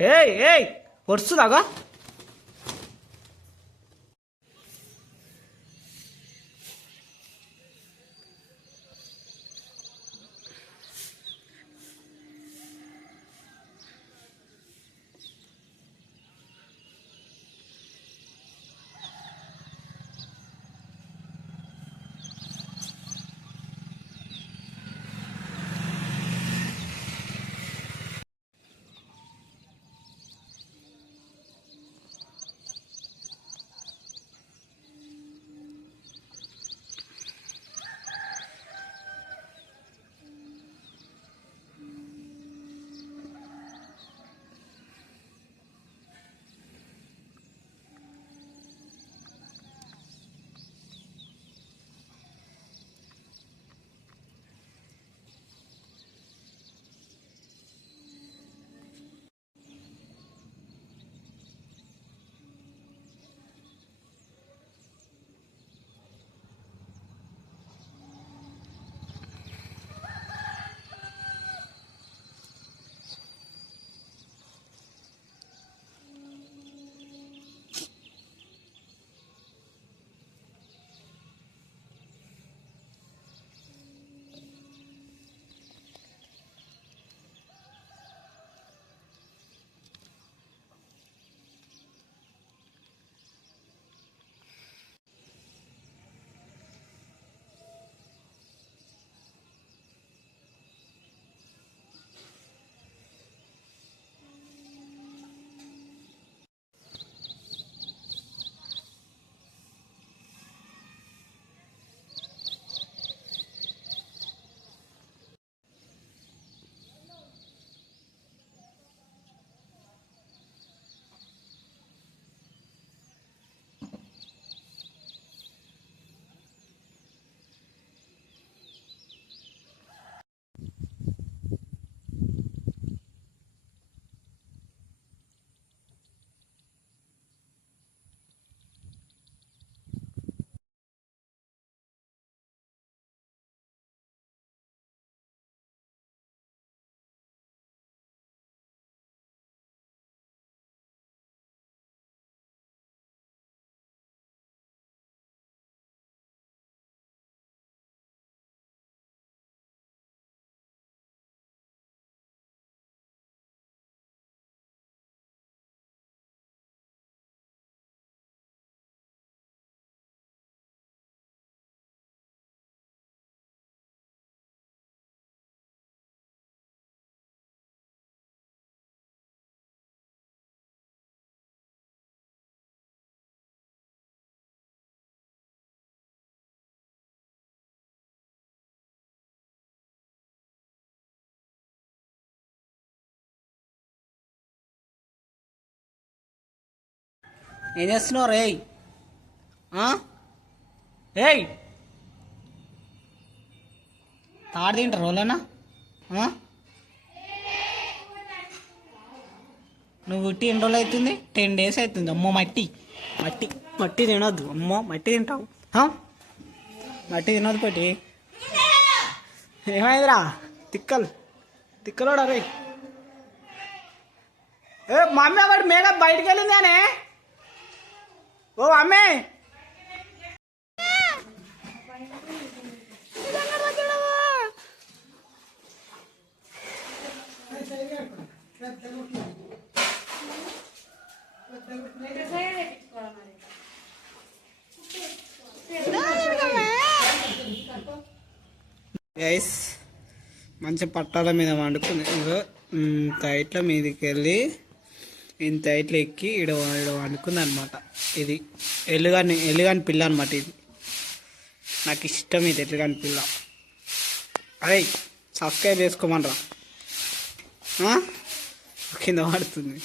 ఏయ్ ఏయ్ వస్తుందాగా ఏం చేస్తున్నావు రే ఏయ్ తాడు తింటారు వాళ్ళనా? నువ్వు ఉట్టి ఎన్ని రోజులు అవుతుంది టెన్ డేస్ అవుతుంది అమ్మో మట్టి మట్టి మట్టి తినొద్దు అమ్మో మట్టి తింటావు? మట్టి తినొద్దు పట్టి ఏమైందిరా తిక్కలు తిక్కలోడా రే ఏ మమ్మీ ఒకటి మేకప్ బయటికి వెళ్ళింది అనే ఓ అమ్మే. గైస్ మంచి పట్టాల మీద వండుకుని ఇగో ఇట్లా మీదకి వెళ్ళి ఇంత ఇట్లా ఎక్కి ఇడ ఇడ వండుకుంది అనమాట ఇది ఎల్లుగాని ఎల్లుగాని పిల్ల అనమాట ఇది. నాకు ఇష్టం ఇది ఎల్లుగాని పిల్ల. అరే సబ్స్క్రైబ్ చేసుకోమనరా? కింద పడుతుంది.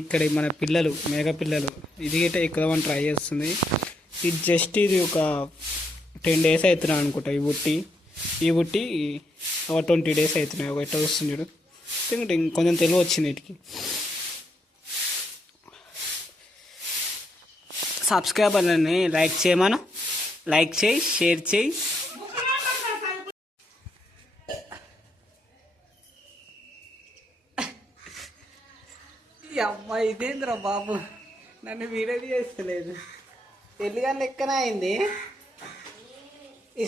ఇక్కడ మన పిల్లలు మేక పిల్లలు ఇది గిట్ట ఎక్కుదామని ట్రై చేస్తుంది. ఇది జస్ట్ ఇది ఒక టెన్ డేస్ అవుతున్నాయి అనుకుంటా ఈ బుట్టి. ఈ బుట్టి ఒక ట్వంటీ డేస్ అవుతున్నాయి ఒక ఎట్ట వస్తుంది చూడు. ఇంకోటి కొంచెం తెలివి వచ్చింది వీటికి. సబ్స్క్రైబర్లని లైక్ చేయమను. లైక్ చేయి షేర్ చేయి. అమ్మ ఇదేంద్రా బాబు? నన్ను వీడియో చేస్తలేదు ఎల్లుగా లెక్కన అయింది ఈ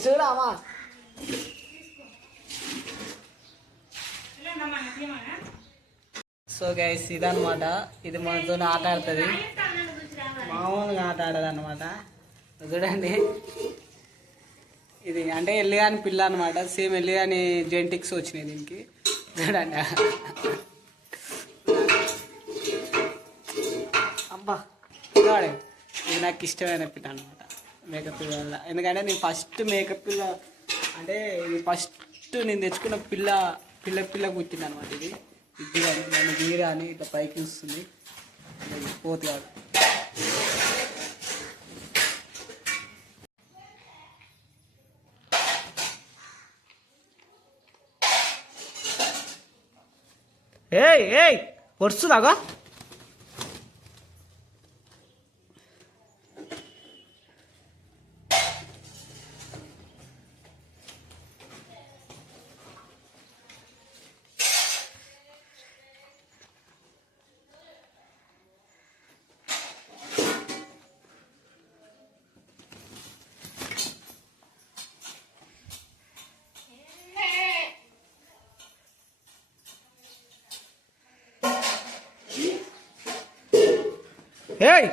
సో గైస్ ఇదనమాట ఇది మనతో ఆట ఆడుతుంది. మామూలుగా ఆట ఆడదు అనమాట చూడండి. ఇది అంటే ఎల్లిగాని పిల్ల అనమాట సేమ్ ఎల్లిగాని జెంటిక్స్ వచ్చినాయి దీనికి. చూడండి. అబ్బా చూడండి. ఇది నాకు ఇష్టమైన పిల్ల అనమాట మేకప్ పిల్ల వల్ల. ఎందుకంటే నేను ఫస్ట్ మేకప్ పిల్ల అంటే ఇది ఫస్ట్ నేను తెచ్చుకున్న పిల్ల పిల్ల పిల్ల పుట్టింది అనమాట ఇది. ఇది కానీ నన్ను గీర అని ఇట్లా పైకి వస్తుంది పోతు కాదు. ఏయ్ ఏయ్ వస్తుందాగా ఏయ్